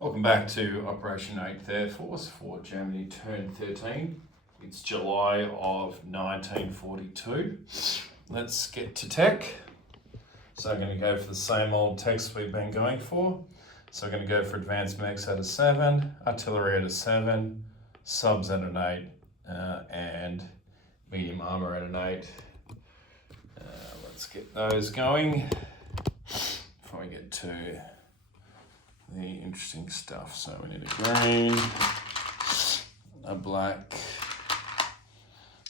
Welcome back to Operation 8th Air Force for Germany Turn 13. It's July of 1942. Let's get to tech. So I'm going to go for the same old techs we've been going for. So we're going to go for advanced mechs at a 7, artillery at a 7, subs at an 8, and medium armour at an 8. Let's get those going before we get to the interesting stuff. So we need a green, a black,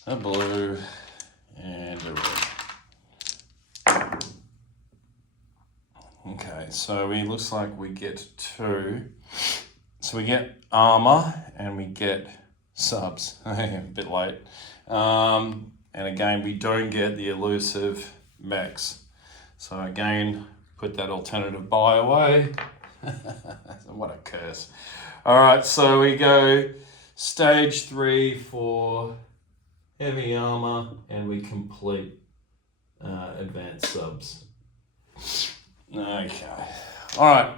a blue, and a red. Okay, so it looks like we get two. So we get armor and we get subs. A bit late. And again, we don't get the elusive mechs. So again, put that alternative buy away. What a curse. All right, so we go stage 3 for heavy armor and we complete advanced subs. Okay. All right,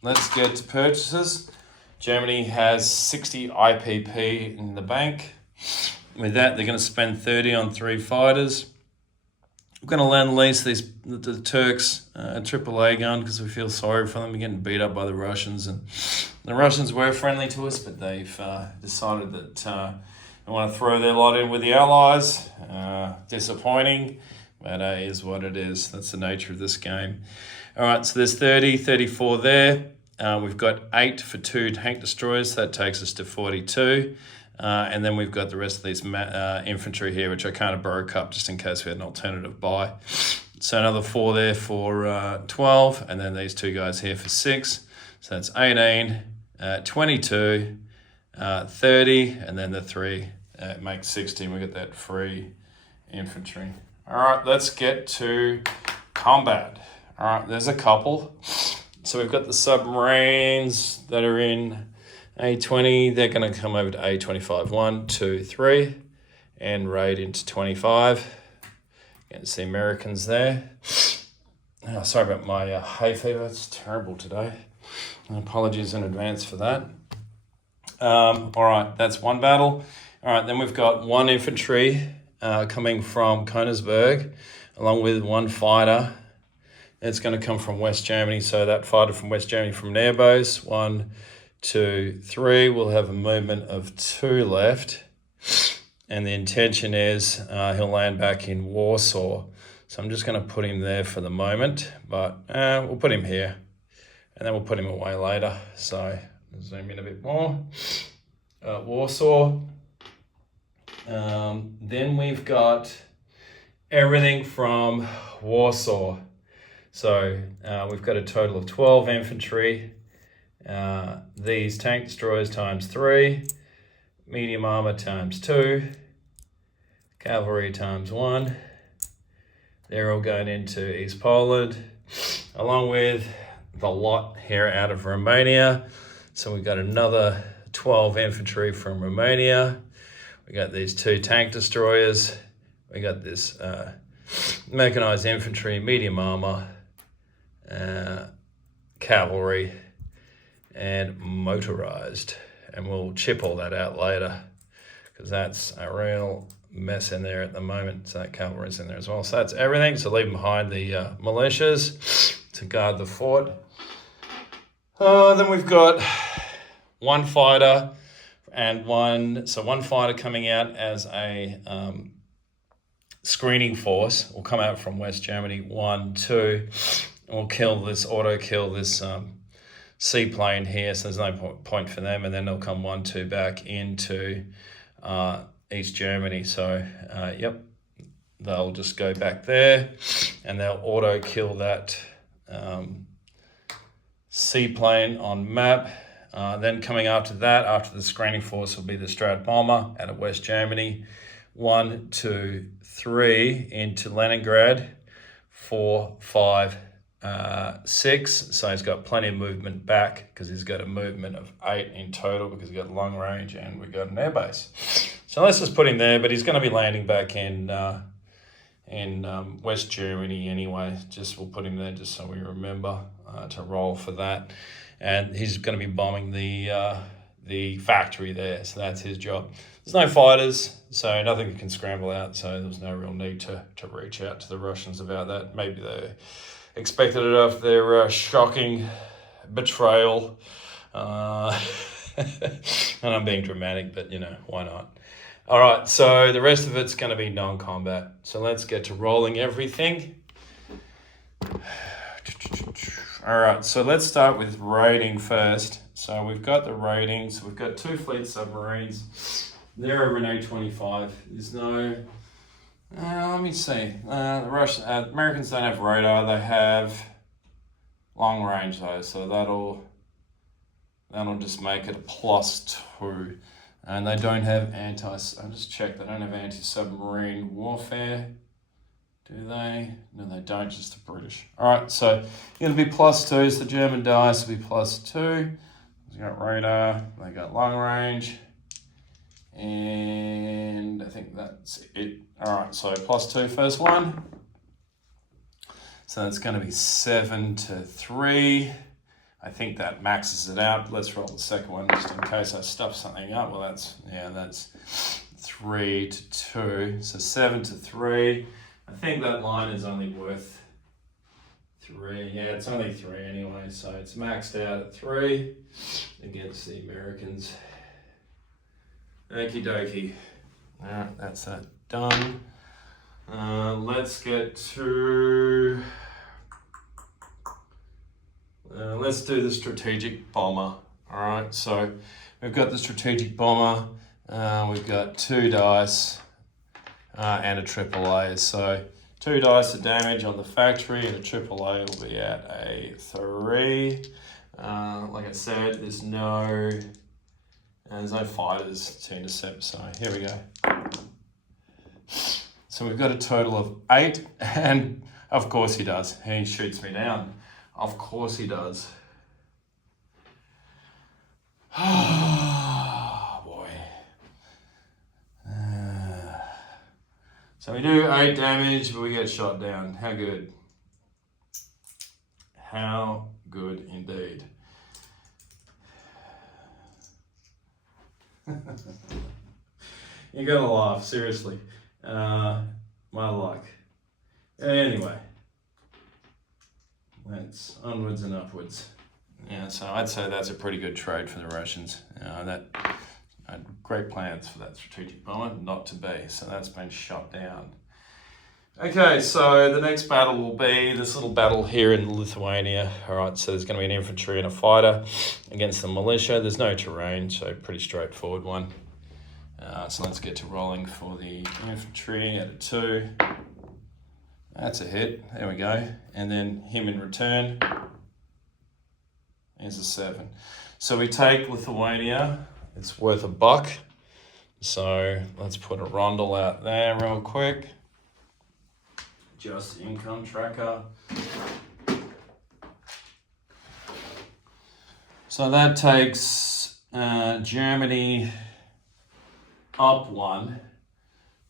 let's get to purchases. Germany has 60 IPP in the bank. With that, they're going to spend 30 on 3 fighters. We're going to lend lease the Turks a AAA gun because we feel sorry for them. We're getting beat up by the Russians, and the Russians were friendly to us, but they've decided that they want to throw their lot in with the Allies. Disappointing, but it is what it is. That's the nature of this game. All right, so there's 34 there. We've got 8 for 2 tank destroyers. That takes us to 42. And then we've got the rest of these infantry here, which I kind of broke up just in case we had an alternative buy. So another 4 there for 12, and then these 2 guys here for 6. So that's 18, 22, 30, and then the 3 makes 60. We got that free infantry. All right, let's get to combat. All right, there's a couple. So we've got the submarines that are in A20, they're going to come over to A25, 1, 2, 3, and raid into 25. You can see Americans there. Oh, sorry about my hay fever, it's terrible today. Apologies in advance for that. All right, that's one battle. All right, then we've got 1 infantry coming from Königsberg, along with 1 fighter. It's going to come from West Germany, so that fighter from West Germany from Nerbos, 1, 2, 3, we'll have a movement of 2 left, and the intention is he'll land back in Warsaw. So I'm just going to put him there for the moment, but we'll put him here, and then we'll put him away later. So zoom in a bit more. Warsaw. Then we've got everything from Warsaw. So we've got a total of 12 infantry. These tank destroyers times 3, medium armor times 2, cavalry times 1. They're all going into East Poland, along with the lot here out of Romania. So we've got another 12 infantry from Romania. We got these 2 tank destroyers. We got this mechanized infantry, medium armor, cavalry, and motorized, and we'll chip all that out later because that's a real mess in there at the moment. So that cavalry's in there as well. So that's everything. So leave behind the militias to guard the fort. Then we've got 1 fighter and one fighter coming out as a screening force. Will come out from West Germany, 1, 2, and we'll auto kill this seaplane here, so there's no point for them, and then they'll come 1, 2 back into East Germany. So yep, they'll just go back there and they'll auto kill that seaplane on map. Then coming after that, after the screening force, will be the Strat bomber out of West Germany, 1, 2, 3 into Leningrad, 4, 5, 6, so he's got plenty of movement back because he's got a movement of 8 in total because he's got long range and we've got an airbase. So let's just put him there, but he's going to be landing back in West Germany anyway. We'll put him there just so we remember to roll for that. and he's going to be bombing the factory there. So that's his job. There's no fighters, so nothing can scramble out. So there was no real need to reach out to the Russians about that. Maybe they expected it after their shocking betrayal. And I'm being dramatic, but why not? All right, so the rest of it's going to be non-combat. So let's get to rolling everything. All right, so let's start with rating first. So we've got the ratings. We've got 2 fleet submarines. They're over an A25. There's no... let me see. The Americans don't have radar. They have long range though, so that'll just make it a +2. And they don't have I'll just check, they don't have anti-submarine warfare. Do they? No, they don't, just the British. All right, so it'll be +2, so the German dice will be +2. They got radar, they got long range, and I think that's it. All right, so +2 first one. So that's going to be 7-3. I think that maxes it out. Let's roll the second one just in case I stuff something up. Well, that's 3-2. So 7-3. I think that line is only worth 3. Yeah, it's only 3 anyway. So it's maxed out at 3 against the Americans. Okie dokie. All right, that's that done. Let's get to... let's do the strategic bomber. All right, so we've got the strategic bomber. We've got 2 dice and a AAA. So 2 dice of damage on the factory, and a AAA will be at a 3. Like I said, there's no fighters to intercept. So here we go. So we've got a total of 8, and of course he does. He shoots me down. Of course he does. Oh, boy. So we do 8 damage, but we get shot down. How good? How good indeed. You gotta laugh, seriously. My luck. Anyway. That's onwards and upwards. Yeah, so I'd say that's a pretty good trade for the Russians. That had great plans for that strategic bomber, not to be. So that's been shot down. Okay, so the next battle will be this little battle here in Lithuania. All right, so there's going to be an infantry and a fighter against the militia. There's no terrain, so pretty straightforward one. So let's get to rolling for the infantry at a 2. That's a hit. There we go. And then him in return is a 7. So we take Lithuania. It's worth $1. So let's put a rondel out there real quick. Just income tracker. So that takes Germany up 1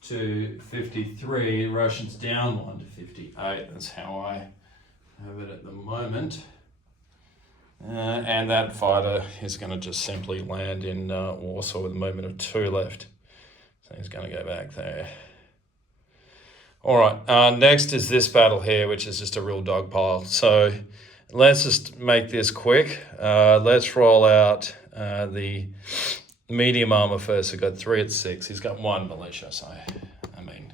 to 53, Russians down 1 to 58. That's how I have it at the moment. And that fighter is going to just simply land in Warsaw with a movement of 2 left. So he's going to go back there. All right, next is this battle here, which is just a real dog pile. So let's just make this quick. Let's roll out the medium armor first. We've got 3 at 6. He's got 1 militia, so I mean,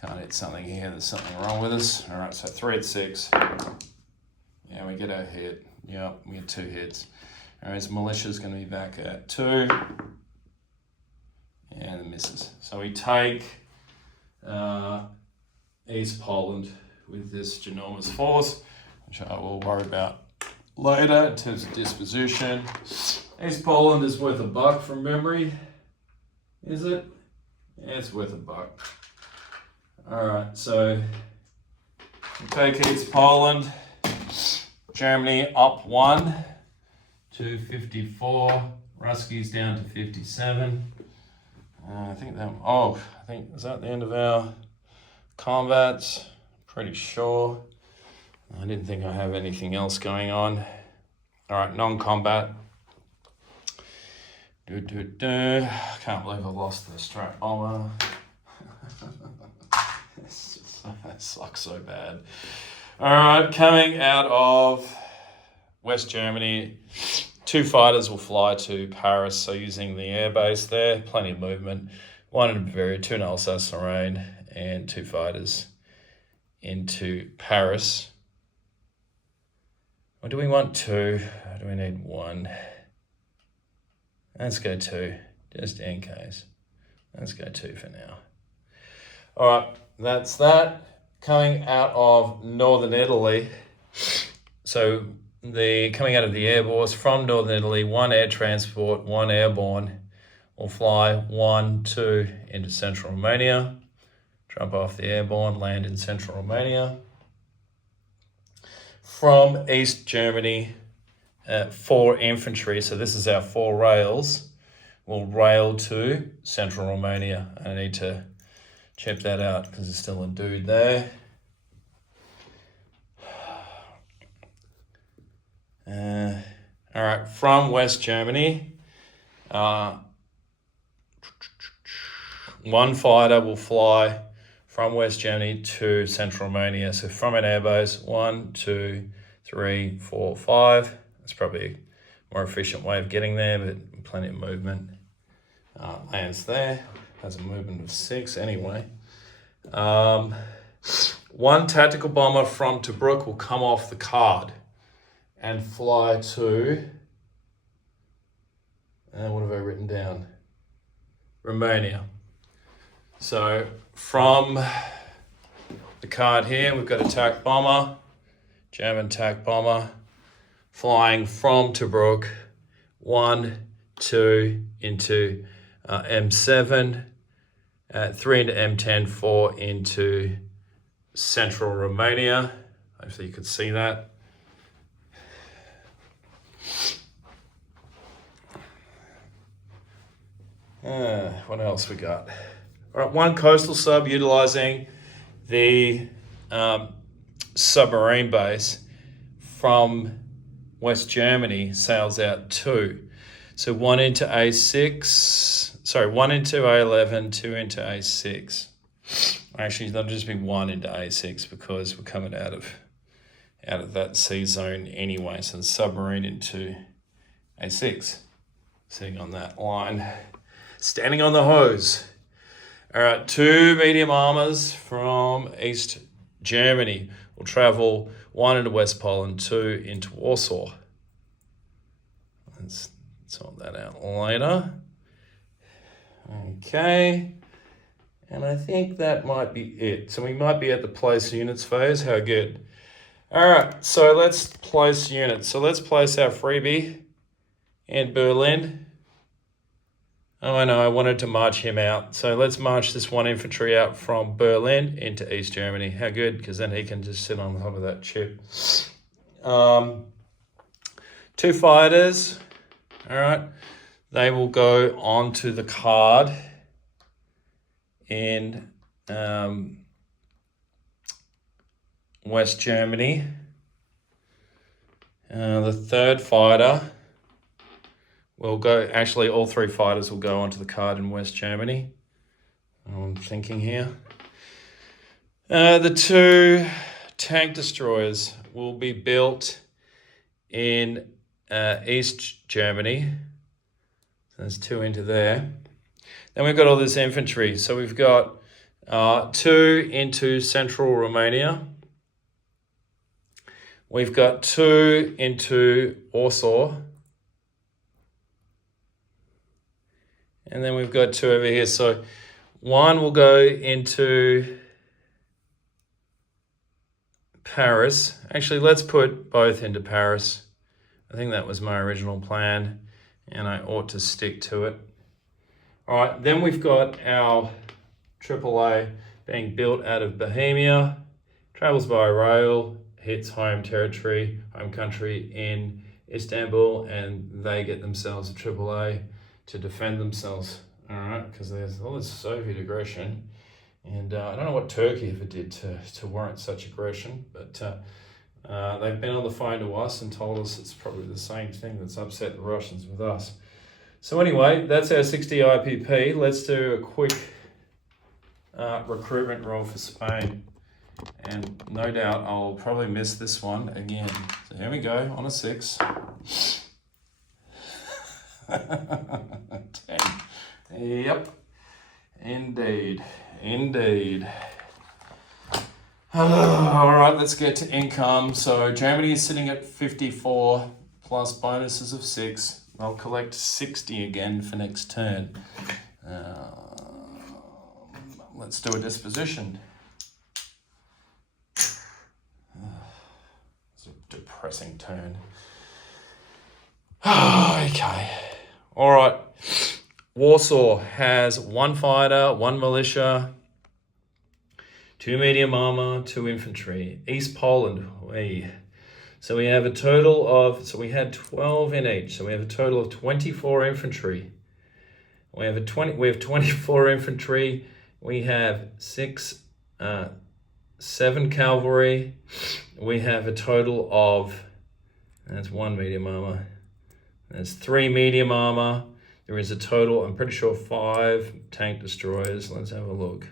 can't hit something here. There's something wrong with us. All right, so 3 at 6. Yeah, we get our hit. Yep, we get 2 hits. All right, his militia's going to be back at 2. And it misses. So we take East Poland with this ginormous force, which I will worry about later in terms of disposition. East Poland is worth $1 from memory. Is it? Yeah, it's worth $1. Alright, so we take East Poland. Germany up 1 to 54. Ruskies down to 57. I think, is that the end of our combats? Pretty sure. I didn't think I have anything else going on. All right, non-combat. Can't believe I lost the strap bomber. That sucks so bad. All right, coming out of West Germany, 2 fighters will fly to Paris, so using the airbase there, plenty of movement. 1 in Bavaria, 2 in Alsace-Lorraine, and 2 fighters into Paris. Or do we want 2? Or do we need 1? Let's go 2, just in case. Let's go 2 for now. All right, that's that. Coming out of Northern Italy, so coming out of the Air Force from Northern Italy, 1 air transport, 1 airborne will fly 1, 2 into Central Romania, jump off the airborne, land in Central Romania. From East Germany, 4 infantry, so this is our 4 rails, will rail to Central Romania. I need to check that out because there's still a dude there. All right, from West Germany, 1 fighter will fly from West Germany to Central Romania. So from an airbase, 1, 2, 3, 4, 5. That's probably a more efficient way of getting there, but plenty of movement. Lands there, has a movement of 6 anyway. 1 tactical bomber from Tobruk will come off the card and fly to, what have I written down? Romania. So from the card here, we've got a TAC bomber, German TAC bomber, flying from Tobruk, 1, 2 into M7, 3 into M10, 4 into Central Romania. Hopefully you could see that. What else we got? All right, 1 coastal sub utilizing the submarine base from West Germany sails out 2. So 1 into A6, 1 into A11, 2 into A6. Actually, that'll just be 1 into A6 because we're coming out of that sea zone anyway. So the submarine into A6, sitting on that line, standing on the hose. All right, 2 medium armors from East Germany will travel 1 into West Poland, 2 into Warsaw. Let's sort that out later. Okay, and I think that might be it. So we might be at the place units phase. How good. All right, so let's place units. So let's place our freebie in Berlin. Oh, I know, I wanted to march him out. So let's march this 1 infantry out from Berlin into East Germany. How good, because then he can just sit on top of that chip. 2 fighters, all right. They will go onto the card in West Germany. The 3rd fighter will go, actually all 3 fighters will go onto the card in West Germany. I'm thinking here. The 2 tank destroyers will be built in East Germany. So there's 2 into there. Then we've got all this infantry. So we've got 2 into Central Romania. We've got 2 into Warsaw. And then we've got 2 over here. So 1 will go into Paris. Actually, let's put both into Paris. I think that was my original plan, and I ought to stick to it. All right, then we've got our AAA being built out of Bohemia, travels by rail, hits home country in Istanbul, and they get themselves a AAA to defend themselves, all right, because there's all this Soviet aggression, and I don't know what Turkey ever did to warrant such aggression, but They've been on the phone to us and told us it's probably the same thing that's upset the Russians with us. So anyway, that's our 60 IPP. Let's do a quick recruitment roll for Spain. And no doubt I'll probably miss this one again. So here we go, on a 6. 10. Yep. Indeed. All right, let's get to income. So Germany is sitting at 54 plus bonuses of 6. I'll collect 60 again for next turn. Let's do a disposition. It's a depressing turn. Okay. All right. Warsaw has 1 fighter, 1 militia, 2 medium armor, 2 infantry. East Poland, so we have a total of, so we had 12 in each. So we have a total of 24 infantry. We have 24 infantry. We have 7 cavalry. We have a total of, that's 1 medium armor. There's 3 medium armor. There is a total, I'm pretty sure, 5 tank destroyers. Let's have a look.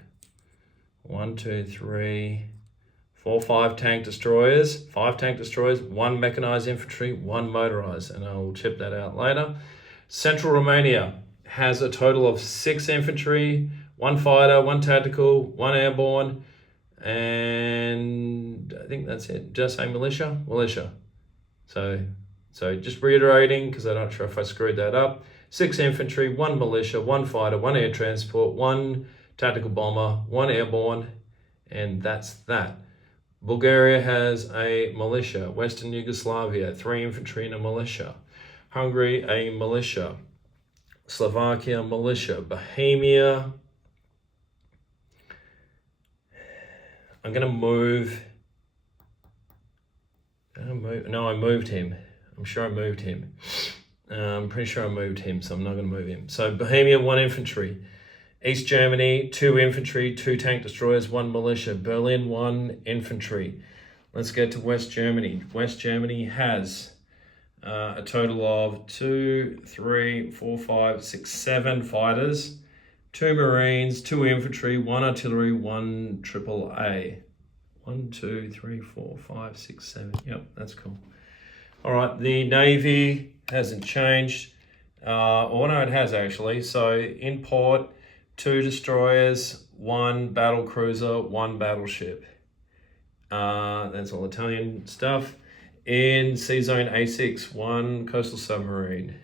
1, 2, 3, 4, 5 tank destroyers. 5 tank destroyers, 1 mechanized infantry, 1 motorized. And I'll chip that out later. Central Romania has a total of 6 infantry, 1 fighter, 1 tactical, 1 airborne, and I think that's it. Just say militia? Militia. So just reiterating, because I'm not sure if I screwed that up. 6 infantry, 1 militia, 1 fighter, 1 air transport, 1 tactical bomber, 1 airborne, and that's that. Bulgaria has a militia. Western Yugoslavia, 3 infantry and a militia. Hungary, a militia. Slovakia, militia. Bohemia. I'm going to move. No, I moved him. I'm sure I moved him. I'm pretty sure I moved him, so I'm not going to move him. So Bohemia, 1 infantry. East Germany, 2 infantry, 2 tank destroyers, 1 militia. Berlin, 1 infantry. Let's get to West Germany. West Germany has a total of 2, 3, 4, 5, 6, 7 fighters, 2 Marines, 2 infantry, 1 artillery, 1 AAA. 1, 2, 3, 4, 5, 6, 7. Yep, that's cool. All right, the Navy hasn't changed. Or no, it has actually. So in port, 2 destroyers, 1 battle cruiser, 1 battleship. That's all Italian stuff. In Sea Zone A6, 1 coastal submarine.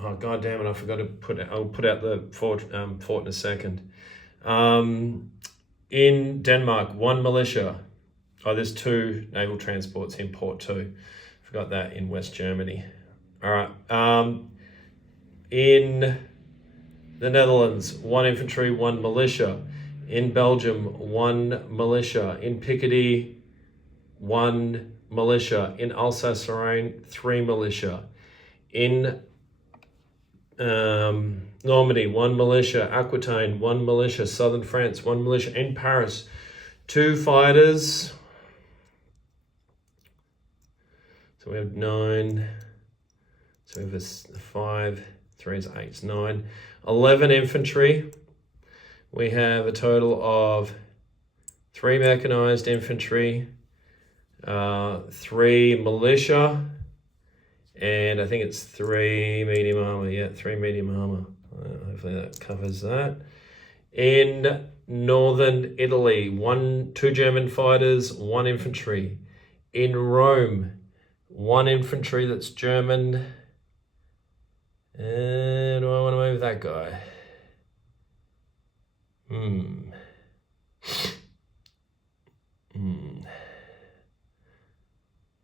Oh, God damn it, I forgot to put it. I'll put out the fort in a second. In Denmark, 1 militia. Oh, there's 2 naval transports in port too. Forgot that in West Germany. All right. In the Netherlands, 1 infantry, 1 militia. In Belgium, 1 militia. In Picardy, 1 militia. In Alsace-Lorraine, 3 militia. In Normandy, 1 militia. Aquitaine, 1 militia. Southern France, 1 militia. In Paris, 2 fighters. So we have 9. So we have a 5. 3 is 8, 9. 11 infantry. We have a total of 3 mechanized infantry, 3 militia, and I think it's 3 medium armor. Yeah, 3 medium armor. Hopefully that covers that. In northern Italy, 2 German fighters, 1 infantry. In Rome, 1 infantry that's German. And do I want to move that guy?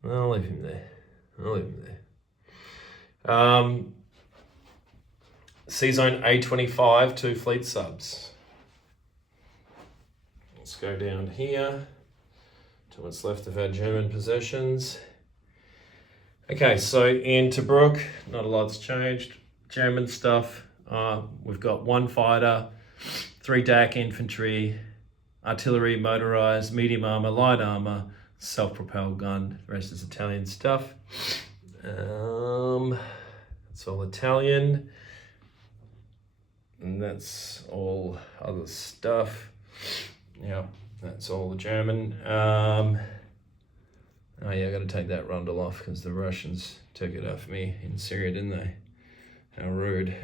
I'll leave him there. Sea Zone A25, 2 fleet subs. Let's go down here to what's left of our German possessions. Okay, so in Tobruk, not a lot's changed. German stuff, we've got 1 fighter, 3 DAC infantry, artillery, motorized, medium armor, light armor, self-propelled gun. The rest is Italian stuff. It's all Italian. And that's all other stuff. Yeah, that's all the German. Oh yeah, I gotta take that rundle off because the Russians took it off me in Syria, didn't they? How rude.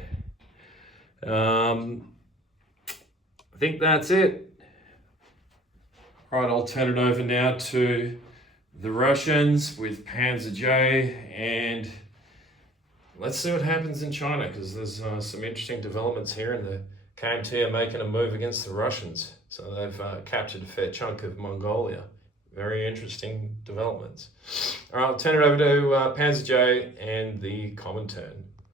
I think that's it. All right, I'll turn it over now to the Russians with Panzer J, and let's see what happens in China, because there's some interesting developments here, and the KMT are making a move against the Russians. So they've captured a fair chunk of Mongolia. Very interesting developments. All right, I'll turn it over to Panzer J and the Comintern.